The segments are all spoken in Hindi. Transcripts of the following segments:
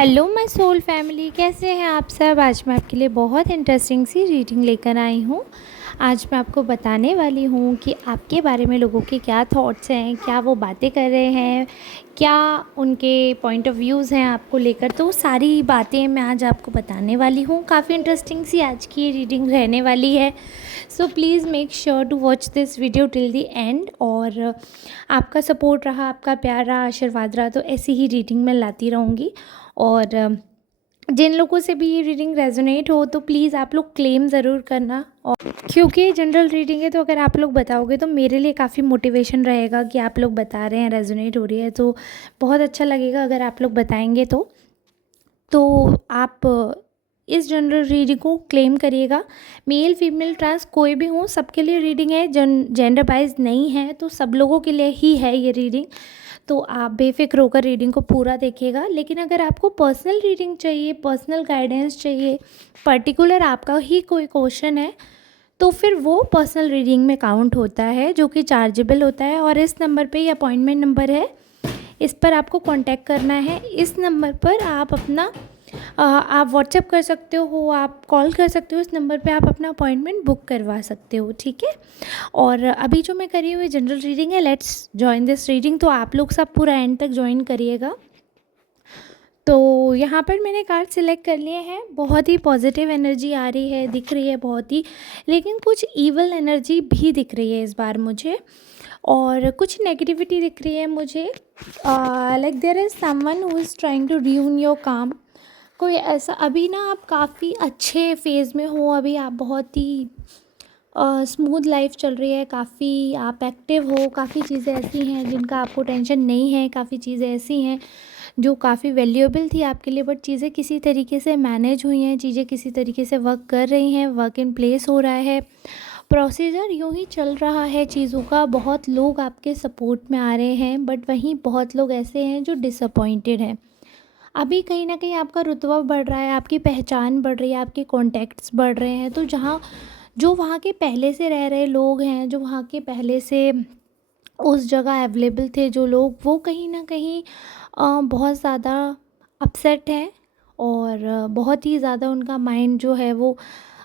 हेलो माय सोल फैमिली, कैसे हैं आप सब। आज मैं आपके लिए बहुत इंटरेस्टिंग सी रीडिंग लेकर आई हूँ। आज मैं आपको बताने वाली हूँ कि आपके बारे में लोगों के क्या थॉट्स हैं, क्या वो बातें कर रहे हैं, क्या उनके पॉइंट ऑफ व्यूज़ हैं आपको लेकर। तो सारी बातें मैं आज आपको बताने वाली हूँ। काफ़ी इंटरेस्टिंग सी आज की ये रीडिंग रहने वाली है। So please make sure to watch this video till the end. और आपका सपोर्ट रहा, आपका प्यार रहा, आशीर्वाद रहा, तो ऐसी ही रीडिंग मैं लाती रहूँगी। और जिन लोगों से भी ये रीडिंग रेजोनेट हो तो प्लीज़ आप लोग क्लेम ज़रूर करना। और क्योंकि जनरल रीडिंग है तो अगर आप लोग बताओगे तो मेरे लिए काफ़ी मोटिवेशन रहेगा कि आप लोग बता रहे हैं, रेजोनेट हो रही है, तो बहुत अच्छा लगेगा अगर आप लोग बताएंगे। तो आप इस जनरल रीडिंग को क्लेम करिएगा। मेल फीमेल ट्रांस कोई भी हो, सबके लिए रीडिंग है, जेंडर वाइज नहीं है, तो सब लोगों के लिए ही है ये रीडिंग। तो आप बेफिक्र होकर रीडिंग को पूरा देखिएगा। लेकिन अगर आपको पर्सनल रीडिंग चाहिए, पर्सनल गाइडेंस चाहिए, पर्टिकुलर आपका ही कोई क्वेश्चन है, तो फिर वो पर्सनल रीडिंग में काउंट होता है, जो कि चार्जेबल होता है। और इस नंबर पे, ये अपॉइंटमेंट नंबर है, इस पर आपको कांटेक्ट करना है। इस नंबर पर आप अपना आप व्हाट्सएप कर सकते हो, आप कॉल कर सकते हो। इस नंबर पे आप अपना अपॉइंटमेंट बुक करवा सकते हो, ठीक है। और अभी जो मैं करी हुई जनरल रीडिंग है, लेट्स जॉइन दिस रीडिंग। तो आप लोग सब पूरा एंड तक ज्वाइन करिएगा। तो यहाँ पर मैंने कार्ड सिलेक्ट कर लिए हैं। बहुत ही पॉजिटिव एनर्जी आ रही है, दिख रही है बहुत ही, लेकिन कुछ ईवल एनर्जी भी दिख रही है इस बार मुझे, और कुछ नेगेटिविटी दिख रही है मुझे। Like there is someone who is trying to dune your काम। कोई ऐसा, अभी ना आप काफ़ी अच्छे फेज़ में हो, अभी आप बहुत ही स्मूथ लाइफ चल रही है, काफ़ी आप एक्टिव हो, काफ़ी चीज़ें ऐसी हैं जिनका आपको टेंशन नहीं है, काफ़ी चीज़ें ऐसी हैं जो काफ़ी वैल्यूएबल थी आपके लिए, बट चीज़ें किसी तरीके से मैनेज हुई हैं, चीज़ें किसी तरीके से वर्क कर रही हैं, वर्क इन प्लेस हो रहा है, प्रोसीजर यूँ ही चल रहा है चीज़ों का। बहुत लोग आपके सपोर्ट में आ रहे हैं, बट वहीं बहुत लोग ऐसे हैं जो डिसअपॉइंटेड हैं। अभी कहीं न कहीं आपका रुतबा बढ़ रहा है, आपकी पहचान बढ़ रही है, आपके कॉन्टैक्ट्स बढ़ रहे हैं। तो जहाँ जो वहाँ के पहले से रह रहे लोग हैं, जो वहाँ के पहले से उस जगह अवेलेबल थे जो लोग, वो कहीं न कहीं बहुत ज़्यादा अपसेट हैं। और बहुत ही ज़्यादा उनका माइंड जो है वो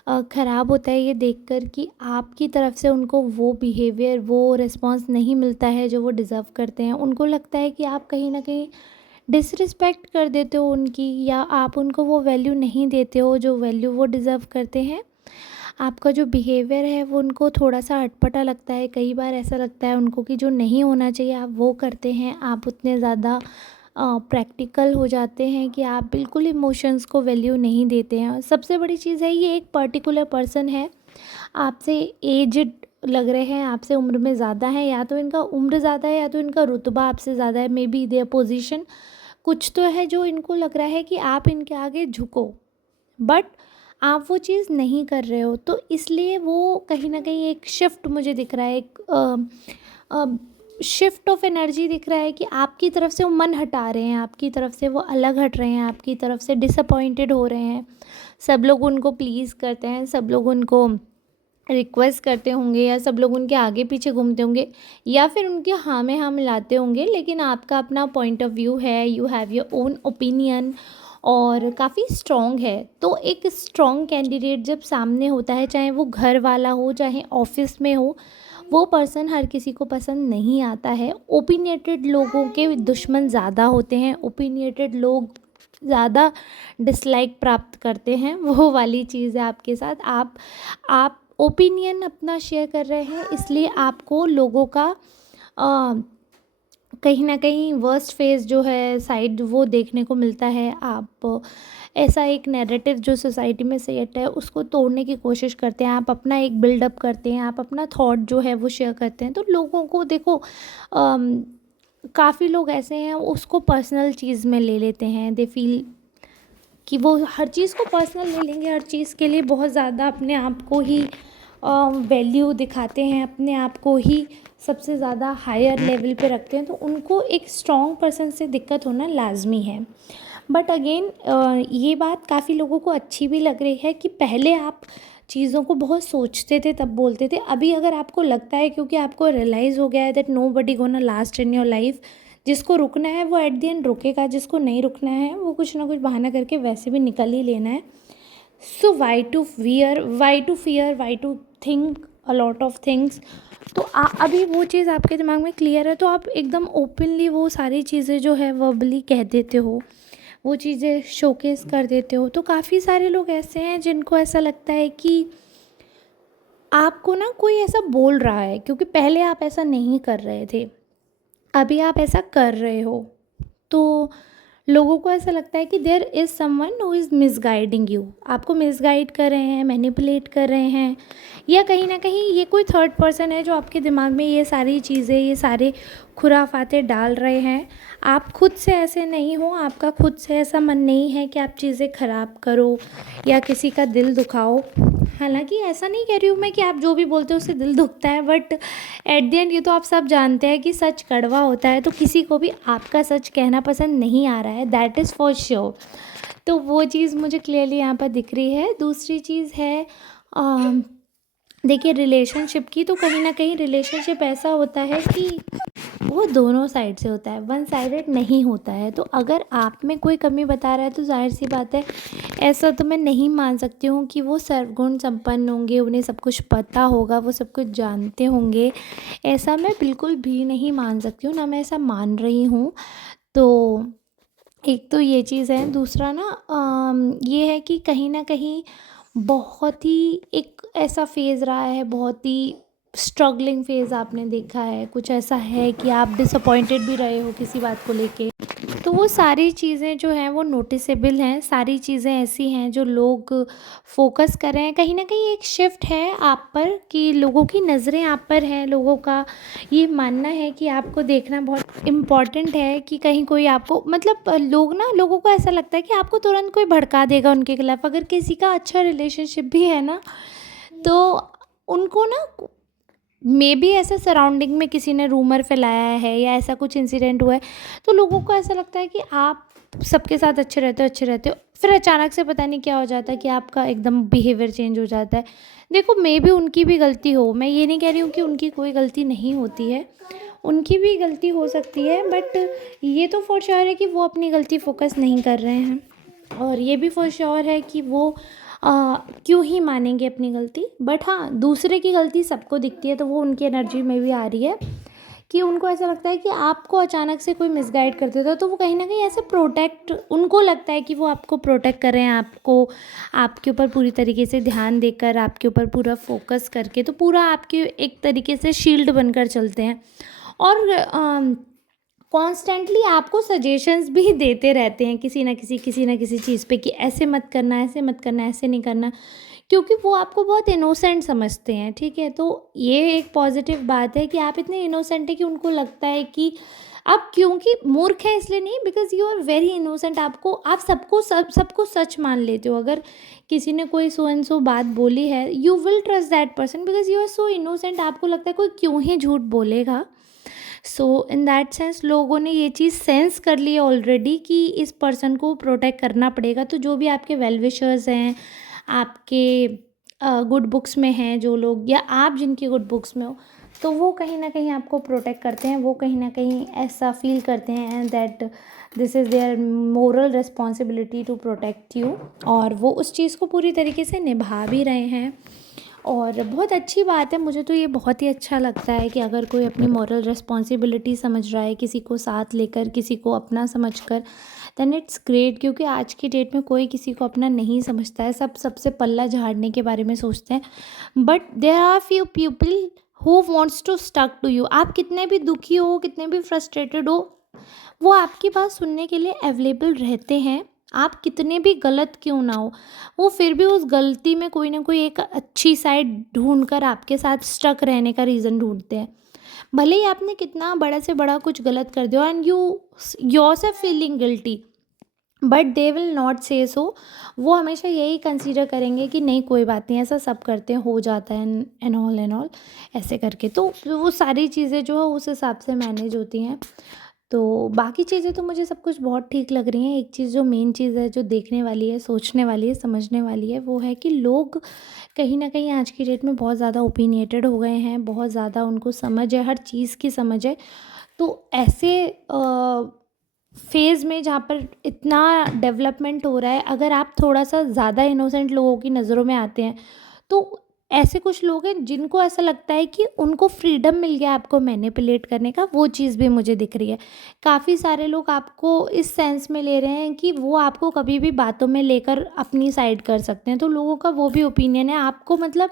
ख़राब होता है ये देखकर कि आपकी तरफ से उनको वो बिहेवियर, वो रिस्पॉन्स नहीं मिलता है जो वो डिज़र्व करते हैं। उनको लगता है कि आप कहीं न कहीं डिसरिस्पेक्ट कर देते हो उनकी, या आप उनको वो वैल्यू नहीं देते हो जो वैल्यू वो डिज़र्व करते हैं। आपका जो बिहेवियर है वो उनको थोड़ा-सा अटपटा लगता है। कई बार ऐसा लगता है उनको कि जो नहीं होना चाहिए आप वो करते हैं। आप उतने ज़्यादा प्रैक्टिकल हो जाते हैं कि आप बिल्कुल इमोशंस को वैल्यू नहीं देते हैं। सबसे बड़ी चीज़ है, ये एक पर्टिकुलर पर्सन है, आपसे एज्ड लग रहे हैं, आपसे उम्र में ज़्यादा हैं, या तो इनका उम्र ज़्यादा है या तो इनका रुतबा आपसे ज़्यादा है, मे बी देयर पोजीशन। कुछ तो है जो इनको लग रहा है कि आप इनके आगे झुको, बट आप वो चीज़ नहीं कर रहे हो। तो इसलिए वो कहीं न कहीं एक शिफ्ट मुझे दिख रहा है, एक शिफ्ट ऑफ एनर्जी दिख रहा है कि आपकी तरफ से वो मन हटा रहे हैं, आपकी तरफ से वो अलग हट रहे हैं, आपकी तरफ से डिसअपॉइंटेड हो रहे हैं। सब लोग उनको प्लीज़ करते हैं, सब लोग उनको रिक्वेस्ट करते होंगे, या सब लोग उनके आगे पीछे घूमते होंगे, या फिर उनके हाँ में हाँ मिलाते होंगे, लेकिन आपका अपना पॉइंट ऑफ व्यू है, you have your own opinion, और काफ़ी स्ट्रॉन्ग है। तो एक स्ट्रॉन्ग कैंडिडेट जब सामने होता है, चाहे वो घर वाला हो, चाहे ऑफिस में हो, वो पर्सन हर किसी को पसंद नहीं आता है। ओपिनियटेड लोगों के दुश्मन ज़्यादा होते हैं, ओपिनियटेड लोग ज़्यादा डिसलाइक प्राप्त करते हैं। वो वाली चीज़ है आपके साथ। आप ओपिनियन अपना शेयर कर रहे हैं, इसलिए आपको लोगों का अ, कहीं न कहीं वर्स्ट फेज़ जो है साइड वो देखने को मिलता है। आप ऐसा एक नैरेटिव जो सोसाइटी में सेट है उसको तोड़ने की कोशिश करते हैं, आप अपना एक बिल्डअप करते हैं, आप अपना थॉट जो है वो शेयर करते हैं। तो लोगों को देखो, काफ़ी लोग ऐसे हैं उसको पर्सनल चीज़ में ले लेते हैं। दे फील कि वो हर चीज़ को पर्सनल ले लेंगे, हर चीज़ के लिए बहुत ज़्यादा अपने आप को ही वैल्यू दिखाते हैं, अपने आप को ही सबसे ज़्यादा हायर लेवल पे रखते हैं। तो उनको एक स्ट्रॉन्ग पर्सन से दिक्कत होना लाजमी है। बट अगेन ये बात काफ़ी लोगों को अच्छी भी लग रही है कि पहले आप चीज़ों को बहुत सोचते थे तब बोलते थे। अभी अगर आपको लगता है, क्योंकि आपको रियलाइज़ हो गया है that nobody gonna last in your life, जिसको रुकना है वो एट द एंड रुकेगा, जिसको नहीं रुकना है वो कुछ ना कुछ बहाना करके वैसे भी निकल ही लेना है। So why to think a lot of things. तो अभी वो चीज़ आपके दिमाग में क्लियर है तो आप एकदम ओपनली वो सारी चीज़ें जो है वर्बली कह देते हो, वो चीज़ें शोकेस कर देते हो। तो काफ़ी सारे लोग ऐसे हैं जिनको ऐसा लगता है कि आपको ना कोई ऐसा बोल रहा है, क्योंकि पहले आप ऐसा नहीं कर रहे थे, अभी आप ऐसा कर रहे हो। तो लोगों को ऐसा लगता है कि there is someone who is misguiding you, आपको मिसगाइड कर रहे हैं, मैनिपुलेट कर रहे हैं, या कहीं ना कहीं ये कोई थर्ड पर्सन है जो आपके दिमाग में ये सारी चीज़ें, ये सारे खुराफाते डाल रहे हैं। आप खुद से ऐसे नहीं हो, आपका खुद से ऐसा मन नहीं है कि आप चीज़ें ख़राब करो या किसी का दिल दुखाओ। हालांकि ऐसा नहीं कह रही हूँ मैं कि आप जो भी बोलते हो उससे दिल दुखता है, बट एट द एंड ये तो आप सब जानते हैं कि सच कड़वा होता है, तो किसी को भी आपका सच कहना पसंद नहीं आ रहा है, दैट इज़ फॉर श्योर। तो वो चीज़ मुझे क्लियरली यहाँ पर दिख रही है। दूसरी चीज़ है देखिए रिलेशनशिप की, तो कहीं ना कहीं रिलेशनशिप ऐसा होता है कि वो दोनों साइड से होता है, वन साइडेड नहीं होता है। तो अगर आप में कोई कमी बता रहा है तो जाहिर सी बात है, ऐसा तो मैं नहीं मान सकती हूँ कि वो सर्वगुण संपन्न होंगे, उन्हें सब कुछ पता होगा, वो सब कुछ जानते होंगे, ऐसा मैं बिल्कुल भी नहीं मान सकती हूँ, ना मैं ऐसा मान रही हूँ। तो एक तो ये चीज़ है। दूसरा ना ये है कि कहीं न कहीं बहुत ही एक ऐसा फ़ेज़ रहा है, बहुत ही स्ट्रगलिंग फ़ेज़ आपने देखा है, कुछ ऐसा है कि आप डिसअपॉइंटेड भी रहे हो किसी बात को लेके। तो वो सारी चीज़ें जो हैं वो नोटिसेबल हैं, सारी चीज़ें ऐसी हैं जो लोग फ़ोकस कर रहे हैं। कहीं न कहीं एक शिफ्ट है आप पर कि लोगों की नज़रें आप पर हैं, लोगों का ये मानना है कि आपको देखना बहुत इम्पॉर्टेंट है कि कहीं कोई आपको मतलब लोगों को ऐसा लगता है कि आपको तुरंत कोई भड़का देगा उनके खिलाफ़। अगर किसी का अच्छा रिलेशनशिप भी है ना, तो उनको ना मे बी ऐसा सराउंडिंग में किसी ने रूमर फैलाया है या ऐसा कुछ इंसिडेंट हुआ है, तो लोगों को ऐसा लगता है कि आप सबके साथ अच्छे रहते हो, फिर अचानक से पता नहीं क्या हो जाता है कि आपका एकदम बिहेवियर चेंज हो जाता है। देखो मे बी उनकी भी गलती हो, मैं ये नहीं कह रही हूँ कि उनकी कोई गलती नहीं होती है, उनकी भी गलती हो सकती है, बट ये तो फॉर श्योर है कि वो अपनी गलती फोकस नहीं कर रहे हैं, और ये भी फॉर श्योर है कि वो क्यों ही मानेंगे अपनी गलती। बट हाँ, दूसरे की गलती सबको दिखती है, तो वो उनकी एनर्जी में भी आ रही है कि उनको ऐसा लगता है कि आपको अचानक से कोई मिसगाइड कर देता है, तो वो कहीं ना कहीं ऐसे प्रोटेक्ट, उनको लगता है कि वो आपको प्रोटेक्ट कर रहे हैं, आपको आपके ऊपर पूरी तरीके से ध्यान देकर, आपके ऊपर पूरा फोकस करके, तो पूरा आपके एक तरीके से शील्ड बनकर चलते हैं, और कॉन्स्टेंटली आपको सजेशंस भी देते रहते हैं किसी ना किसी चीज़ पे कि ऐसे मत करना, ऐसे मत करना, ऐसे नहीं करना, क्योंकि वो आपको बहुत इनोसेंट समझते हैं। ठीक है, तो ये एक पॉजिटिव बात है कि आप इतने इनोसेंट है कि उनको लगता है कि आप, क्योंकि मूर्ख है इसलिए नहीं, because you are very innocent, आपको आप सबको सच मान लेते हो। अगर किसी ने कोई सो एंड सो बात बोली है, you will trust that person because you are so innocent, आपको लगता है कोई क्यों ही झूठ बोलेगा। सो इन दैट सेंस लोगों ने ये चीज़ सेंस कर ली है ऑलरेडी कि इस पर्सन को प्रोटेक्ट करना पड़ेगा। तो जो भी आपके वेल विशर्स हैं, आपके गुड बुक्स में हैं जो लोग, या आप जिनकी गुड बुक्स में हो, तो वो कहीं ना कहीं आपको प्रोटेक्ट करते हैं, वो कहीं ना कहीं ऐसा फील करते हैं that this is their moral responsibility to protect you, और वो उस चीज़ को पूरी तरीके से निभा भी रहे हैं। और बहुत अच्छी बात है, मुझे तो ये बहुत ही अच्छा लगता है कि अगर कोई अपनी मॉरल रिस्पॉन्सिबिलिटी समझ रहा है, किसी को साथ लेकर, किसी को अपना समझकर, देन इट्स ग्रेट। क्योंकि आज की डेट में कोई किसी को अपना नहीं समझता है, सब सबसे पल्ला झाड़ने के बारे में सोचते हैं। But there are few people who wants to stuck to you. आप कितने भी दुखी हो, कितने भी फ्रस्ट्रेटेड हो, वो आपकी बात सुनने के लिए अवेलेबल रहते हैं। आप कितने भी गलत क्यों ना हो, वो फिर भी उस गलती में कोई ना कोई एक अच्छी साइड ढूंढ कर आपके साथ स्टक रहने का रीज़न ढूंढते हैं। भले ही आपने कितना बड़ा से बड़ा कुछ गलत कर दिया and you yourself feeling guilty, but they will not से सो। वो हमेशा यही कंसीडर करेंगे कि नहीं कोई बात नहीं, ऐसा सब करते हैं, हो जाता है एंड ऑल ऐसे करके। तो वो सारी चीज़ें जो है उस हिसाब से मैनेज होती हैं। तो बाकी चीज़ें तो मुझे सब कुछ बहुत ठीक लग रही हैं। एक चीज़ जो मेन चीज़ है, जो देखने वाली है, सोचने वाली है, समझने वाली है, वो है कि लोग कहीं न कहीं आज की डेट में बहुत ज़्यादा ओपिनिएटेड हो गए हैं, बहुत ज़्यादा उनको समझ है, हर चीज़ की समझ है। तो ऐसे फेज़ में जहाँ पर इतना डेवलपमेंट हो रहा है, अगर आप थोड़ा-सा ज़्यादा इनोसेंट लोगों की नज़रों में आते हैं, तो ऐसे कुछ लोग हैं जिनको ऐसा लगता है कि उनको फ्रीडम मिल गया आपको मैनिपुलेट करने का, वो चीज़ भी मुझे दिख रही है। काफ़ी सारे लोग आपको इस सेंस में ले रहे हैं कि वो आपको कभी भी बातों में लेकर अपनी साइड कर सकते हैं, तो लोगों का वो भी ओपिनियन है। आपको मतलब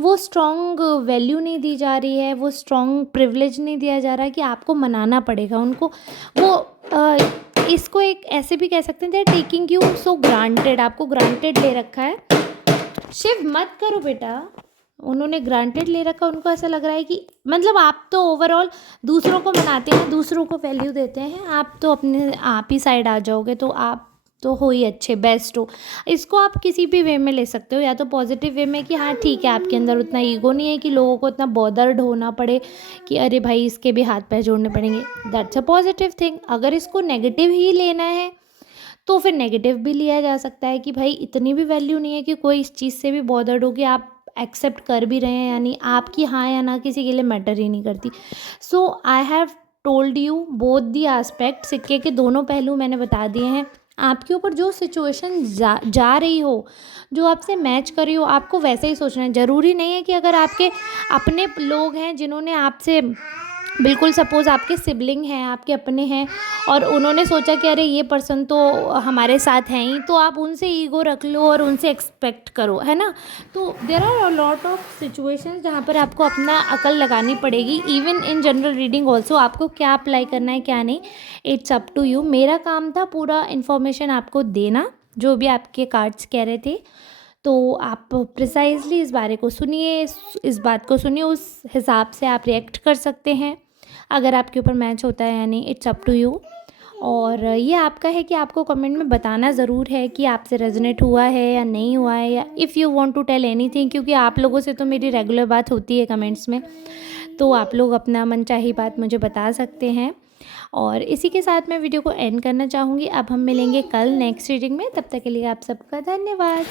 वो स्ट्रॉन्ग वैल्यू नहीं दी जा रही है, वो स्ट्रॉन्ग प्रिविलेज नहीं दिया जा रहा है कि आपको मनाना पड़ेगा उनको। वो अ, इसको एक ऐसे भी कह सकते हैं, they are taking you so granted, आपको ग्रांटेड ले रखा है। शिव मत करो बेटा। उन्होंने ग्रांटेड ले रखा, उनको ऐसा लग रहा है कि मतलब आप तो ओवरऑल दूसरों को मनाते हैं, दूसरों को वैल्यू देते हैं, आप तो अपने आप ही साइड आ जाओगे, तो आप तो हो ही अच्छे, बेस्ट हो। इसको आप किसी भी वे में ले सकते हो, या तो पॉजिटिव वे में कि हाँ ठीक है, आपके अंदर उतना ईगो नहीं है कि लोगों को इतना बॉदर्ड होना पड़े कि अरे भाई इसके भी हाथ पैर जोड़ने पड़ेंगे, दैट्स अ पॉजिटिव थिंग। अगर इसको नेगेटिव ही लेना है तो फिर नेगेटिव भी लिया जा सकता है कि भाई इतनी भी वैल्यू नहीं है कि कोई इस चीज़ से भी बॉदर्ड हो कि आप एक्सेप्ट कर भी रहे हैं, यानी आपकी हाँ या ना किसी के लिए मैटर ही नहीं करती। So I have told you both the aspect, सिक्के के दोनों पहलू मैंने बता दिए हैं। आपके ऊपर जो सिचुएशन जा रही हो, जो आपसे मैच कर रही हो, आपको वैसे ही सोचना है। ज़रूरी नहीं है कि अगर आपके अपने लोग हैं जिन्होंने आपसे बिल्कुल, सपोज़ आपके सिबलिंग हैं, आपके अपने हैं, और उन्होंने सोचा कि अरे ये पर्सन तो हमारे साथ हैं ही, तो आप उनसे ईगो रख लो और उनसे एक्सपेक्ट करो, है ना? तो there are a lot of situations जहाँ पर आपको अपना अकल लगानी पड़ेगी। Even in general reading also आपको क्या अप्लाई करना है क्या नहीं, इट्स अप टू यू। मेरा काम था पूरा इन्फॉर्मेशन आपको देना, जो भी आपके कार्ड्स कह रहे थे। तो आप प्रिसाइजली इस बारे को सुनिए, इस बात को सुनिए, उस हिसाब से आप रिएक्ट कर सकते हैं अगर आपके ऊपर मैच होता है, यानी इट्स अप टू यू। और ये आपका है कि आपको कमेंट में बताना ज़रूर है कि आपसे रेजोनेट हुआ है या नहीं हुआ है, या if you want to tell anything, क्योंकि आप लोगों से तो मेरी रेगुलर बात होती है कमेंट्स में, तो आप लोग अपना मनचाही बात मुझे बता सकते हैं। और इसी के साथ मैं वीडियो को एंड करना चाहूँगी। अब हम मिलेंगे कल नेक्स्ट रीडिंग में, तब तक के लिए आप सबका धन्यवाद।